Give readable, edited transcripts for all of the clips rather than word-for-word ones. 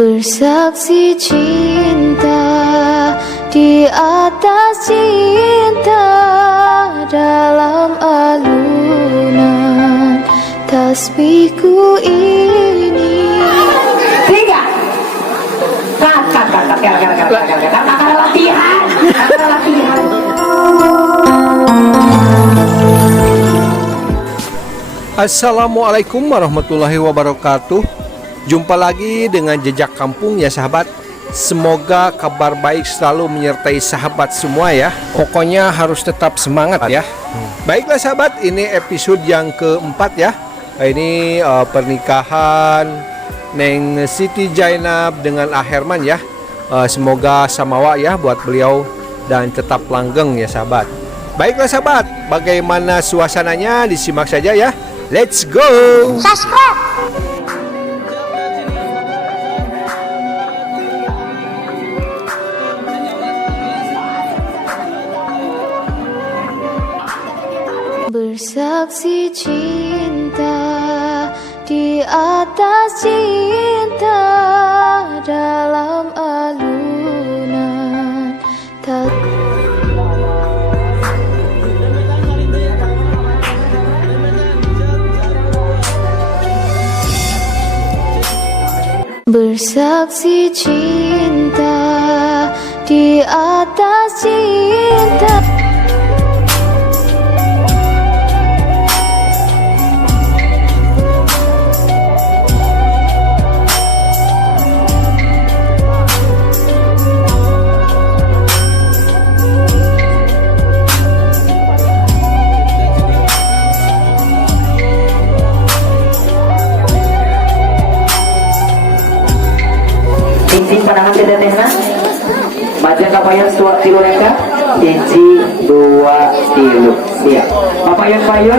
Bersaksi cinta di atas cinta dalam alunan tasbihku ini. Tiga. Kakak latihan. Assalamualaikum warahmatullahi wabarakatuh. Jumpa lagi dengan Jejak Kampung ya sahabat. Semoga kabar baik selalu menyertai sahabat semua ya. Pokoknya harus tetap semangat ya. Baiklah sahabat, ini episode yang keempat ya. Ini pernikahan Neng Siti Jainab dengan Ah Herman ya. Semoga samawa ya buat beliau dan tetap langgeng ya sahabat. Baiklah sahabat, bagaimana suasananya disimak saja ya. Let's go. Subscribe. Bersaksi cinta di atas cinta dalam alunan Bersaksi cinta di atas cinta. Cincin pandangan tetehna. Baca kapayan suat tilu reka. Cincin 2 tilu. Siap. Papayan-payon.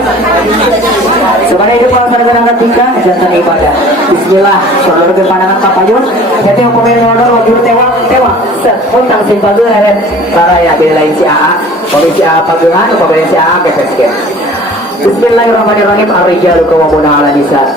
Sebagai hidup melaksanakan akad nikah jantan ibadah. Bismillah. Saudara ke pandangan papayon. Teteh hukumin modal wajur tewak. Set. Untang simpagel heret. Raraya beda lain si AA. Komisi AA pagelan. Komisi si AA kepesken. Bismillahirrahmanirrahim. Ar-rijalu qawwamuna 'alan nisa.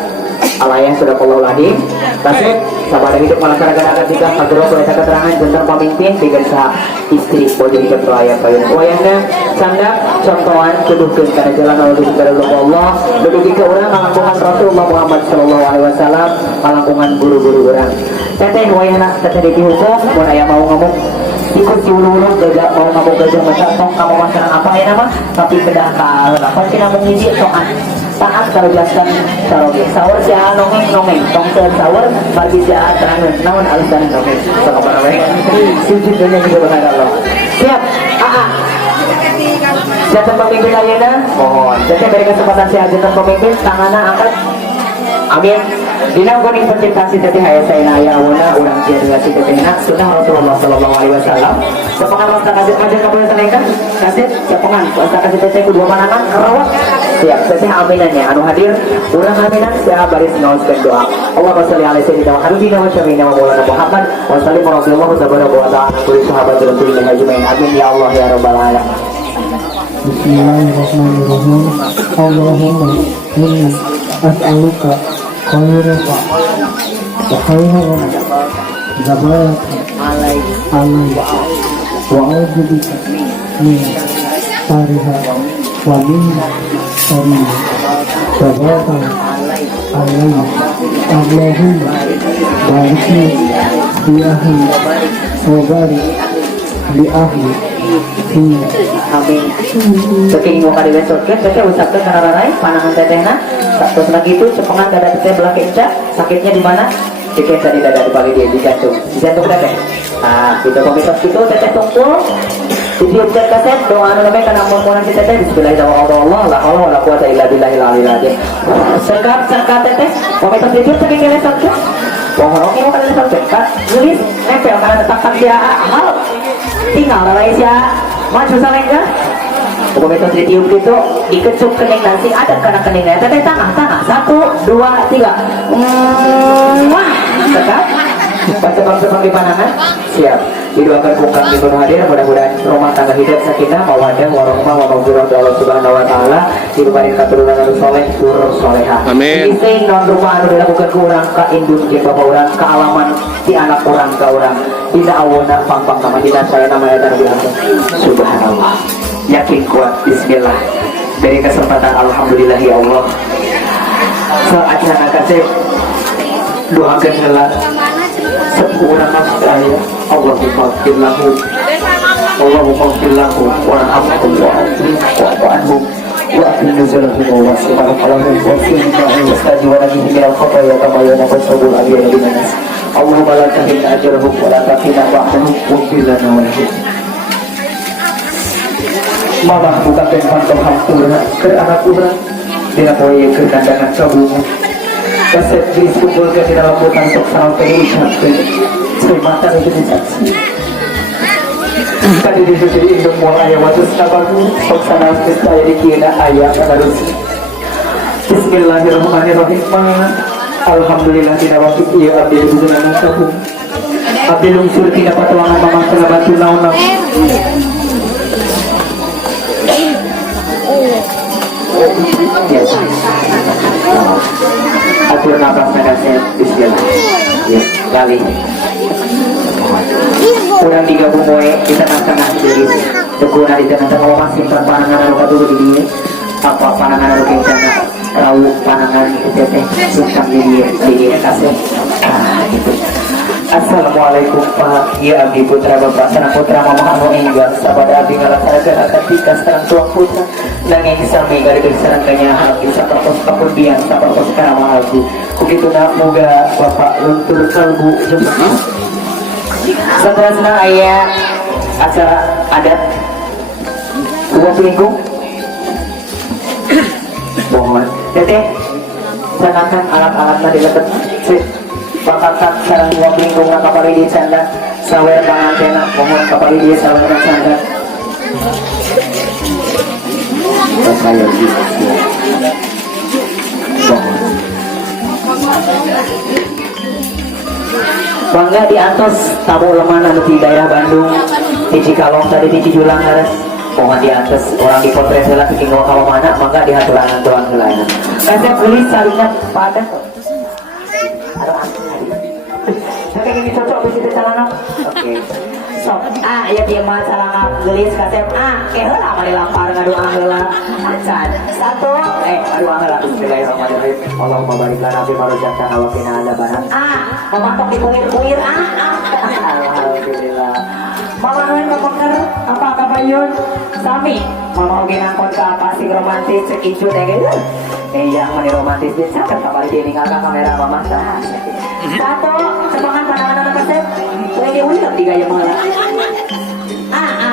Alayah sudah kalau lagi kasih sahabat hidup melaksanakan akad nikah hadroh berita keterangan tentang pemimpin tiga sah istri bodoh hidup rakyat kalian wayahnya sanda contohan kedudukan karena jalan Allah kepada Allah lebih ke orang melangkungan Rasulullah Muhammad Sallallahu Alaihi Wasallam melangkungan guru-guru orang teteh wayahnya teteh dihukum mau ayah mau ngomong ikut diulur gajah mau ngomong gajah macam kamu masalah apa ya nama tapi bedah kalau apa sih namun ngisi soal taat kalau jelaskan saroge sahur sia nongeng tong sahur bagi sia terangan naon alasan nongeng sabar we sujud dunia juga benar Allah siap jantan pemimpin ayeuna mohon jadi beri kesempatan sia jantan pemimpin tanganna angkat amin dina kuning presentasi tadi hayat saya aya awana urang sia dengan si tetehna sunnah Rasulullah sallallahu alaihi wasallam sepengan wasta kasih aja kabeh tenekan kasih sepengan wasta kasih teteh ku dua manangan kerawat siap teteh aminannya anu hadir urang aminan sia baris ngaoskeun doa Allahumma shalli ala sayyidina wa habibina wa syafiina wa maulana Muhammad wa sallim radhiyallahu tabaraka wa ta'ala kulli sahabat rasulillah ajmain amin ya Allah ya rabbal alamin. Bismillahirrahmanirrahim. Allahumma inni as'aluka khairaha wa khairaha jabarat alaihi wa a'udzubika min syarriha wa min syarri jabarat alaihi. Allahumma barikni bi ahli wa barik li ahli amin. Saking mau kali besoknya teteh usapkan karena lain panangan tetehna terus lagi itu cepengan dada teteh belah kencang sakitnya di mana dikit tadi dada di balik dia di jantung teteh kita komitos gitu teteh tungkul ditiupkan kaset doa anu namanya karena ampun si teteh bismillahirrahmanirrahim la haula wala quwata illa billahil aliyil azim sekat teteh komitos ditiup saking kene sakit pohon ini mau kalian sampai nulis nempel karena tetapkan dia amal tinggal lain sia maju salengga komitos ditiup gitu dikecup kening nasi ada karena keningnya teteh tengah 1 2 3 wah sekat Sepang-sepang di panangan. Siap. Didoakan kungkang di hadir, mudah-mudahan rumah tangga hidup sakinah, mawaddah, warahmah, wa maghfirah Allah Subhanahu wa taala, diberikan keturunan anu soleh, tur solehah. Amin. Ini non rumah anu dilakukan ke urang ka indung jeung bapak urang, ka alaman di anak urang ka urang. Dina awona pang-pang nama dina saya nama eta nu diangkat. Subhanallah. Yakin kuat bismillah. Dari kesempatan alhamdulillah ya Allah. So acara kasih doakan heula sepurang saya Allahumma ighfir lahu Allahumma ighfir lahu warhamhu wa'fu anhu wa'fu nuzulahu wa subhanahu wa ta'ala wastaji wa nabihi min al-khataya kama yanqu sabul abyad min nas Allahumma la tahina ajrahum wa la taqina ba'dahum wa ighfir lana wa lahum. Mama bukan pantau hampura ke anak urang dina poe ke kandangan kabungan kasep dikumpulkan di dalam hutan sok sampai ucapkan terima kasih saksi tadi di indung mulai waktu sabaru sok sana saya dikira ayat terus Bismillahirrahmanirrahim. Alhamdulillah tidak waktu iya abdi hubungan nasahu abdi lungsur tidak patuangan mamang tengah batu naunang atur nafas nadasnya bismillah ya kali kurang digabung moe di tengah-tengah diri teguna di tengah-tengah masih panangan anu katuruh di dieu apa panangan anu kencana rau panangan teteh sungkang di kasih gitu. Assalamualaikum Pak ya abdi putra bapak sareng putra mama anu enggal sabada abdi ngalaksanakeun akad nikah sareng tuang putra nanging sami garis sareng kanyahan bisa perkos kemudian saperkos karama abdi kukituna muga bapak luntur kalbu jemaah. Saterusna aya acara adat dua pelingkung mohon teteh sanakan alat-alatna di leuteut bakatan sareng dua pelingkung kapari di sanda sawer pangantena mohon kapari di sawer sanda saya di bangga diantos tamu lemana di daerah Bandung di Cikalong tadi di Cijulang harus mohon diantos orang di potret heula saking kalau mana mangga dihaturangan tuan heula kasih tulis saringan pada oke ini cocok bisa celana oke sok ya dia mah celana gelis kasep heula mah dilampar ngadoa heula acan satu aduh heula bismillahirrahmanirrahim Allahumma barik lana fi ma razaqtana wa qina adzabannar mamatok dipuir-puir alhamdulillah mamahan kemeker apa kabayun sami mama oge nangkon ka pasing romantis cek icu teh iya mani romantis bisa kan kabari dia ninggalkan kamera mama sah satu semangat pandangan anak kasep lagi unik di gaya malah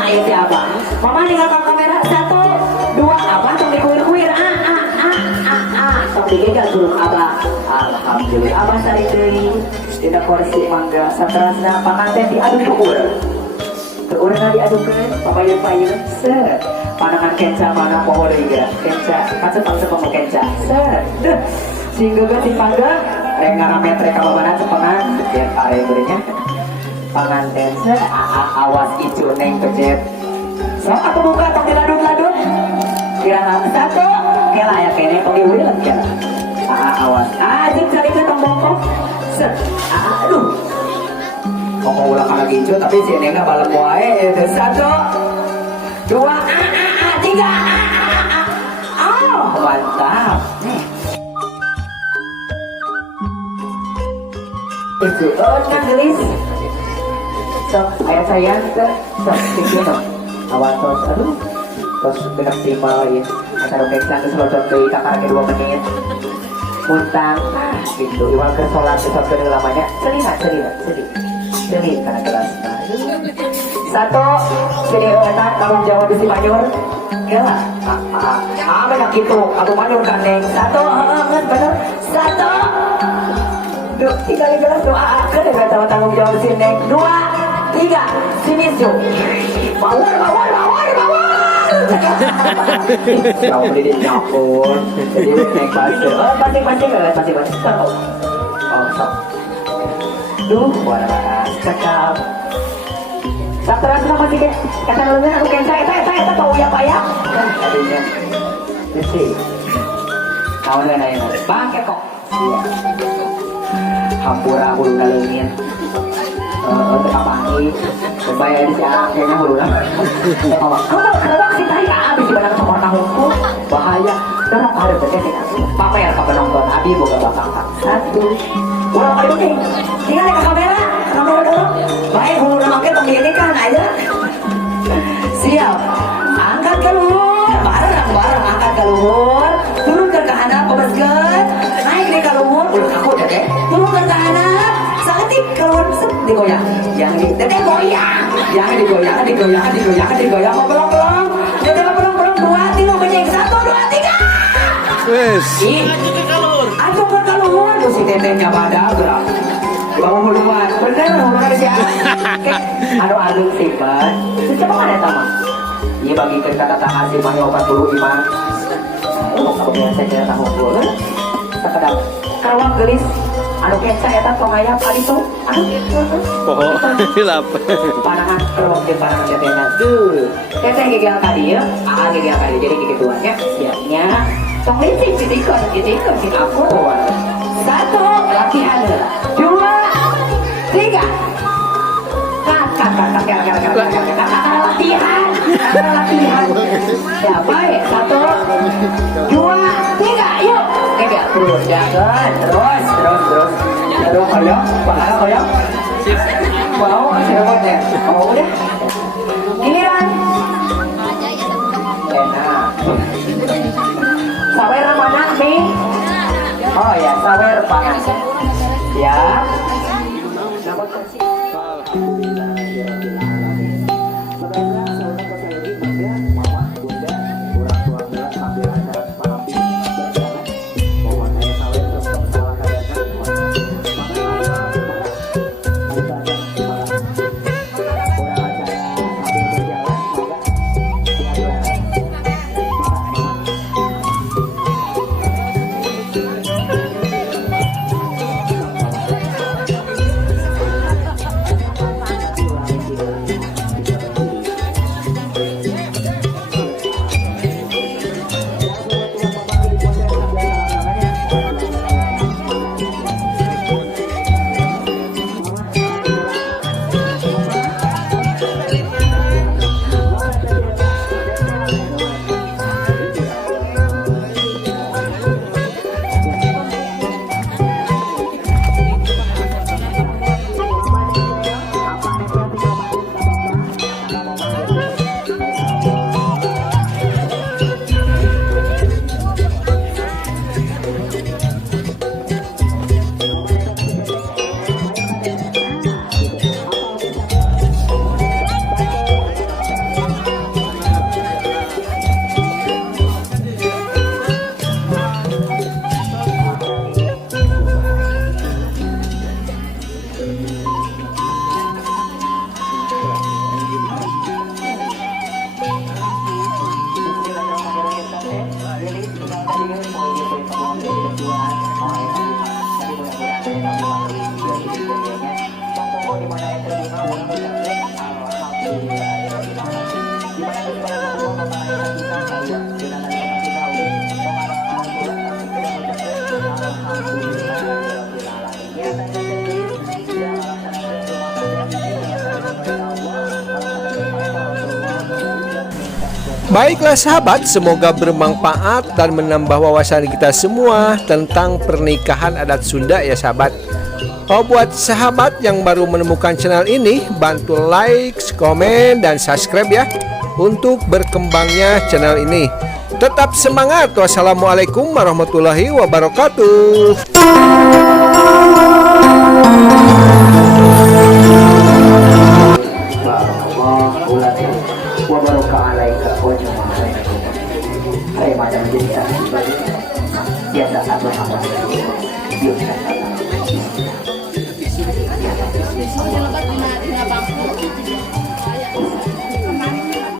itu apa mama ninggalkan kamera satu dua apa sok dikuir-kuir sok digegal dulu abah alhamdulillah abah sari deui dina kursi mangga saterusna panganten diadu ke urang diadukeun papayun-payun set panangan kenca mana poho deui geura kenca kasepang-sepang kenca set sehingga gak dipangga ngaramet reka babana cepengan ya are beurnya panganten set awas icu neng pejet sok aku buka tong diladut-ladut kira satu kela aya kene tong diuleut ya awas jeung carikeun tong bongkok set aduh kok ulah kana gincu tapi si nengna balem wae satu dua tiga mantap itu kan gelis sok ayah sayang ke sok tikino awal tos aduh tos bener timal ya atau keksan selodot deui kakak 2 menit muntang gitu iwal ke sholat besok ke lamanya sedih karena kelas satu sini eta tanggung jawab di Manyur ya banyak gitu aku Manyur kan neng satu bener satu tiga gelas doa kan ada tanggung jawab si neng 2 3 sini su bawar kau beli di nyapun jadi neng pasir pasing sok Duh, waras cakap. Sateras nama sih kata leungeun anu kenca eta tau ya Pak ya. Tadinya. Bisi. Kawan lain pakai kok. Iya. Hampura huluna leungit. Untuk apa ini? Supaya di kayaknya huluna. Kalau si tanya abis di barang sama tahunku bahaya. Darah ada berkesek. Pamer ke penonton abi boga bakal satu. Ulang kali penting. Tinggal ke kamera dulu. Baik huluna makin pemilih kan aja. Siap. Angkat keluar, bareng angkat keluar. Turunkan ke handap pemeskeun. Naik di keluar, ulah aku deh. Turunkan ke handap. Saketik keluar digoyang. Yang di goyang. Jangan digoyang. Belum. Udah belum 2 3 kencing 1 2 3. Wes. Aku keluar tuh si tetehnya pada gerak. Bawa huluan, bener huluan sih. Anu simpan. Secepat mana sama? Iya bagi kata kasih mah 45. Aku biasa saya tahu gol. Sekedap karawang gelis. Anu kenca eta tong aya palitu. Poho hilap. Panahan kerawang di parang tetehna tuh. Teteh gegal ka dieu, gegal ka dieu jadi kikituannya. Siapnya tong licik ditikon si aku. 1 latihan 2 3 latihan siapa ya 1 2 3 yuk terus jangan terus koyok bakal koyok mau ya mau udah giliran enak sawer mana nih oh ya sawer pangan ya dapat kursi Baiklah sahabat, semoga bermanfaat dan menambah wawasan kita semua tentang pernikahan adat Sunda ya sahabat. Oh, buat sahabat yang baru menemukan channel ini, bantu like, komen, dan subscribe ya untuk berkembangnya channel ini. Tetap semangat. Wassalamualaikum warahmatullahi wabarakatuh. Silakan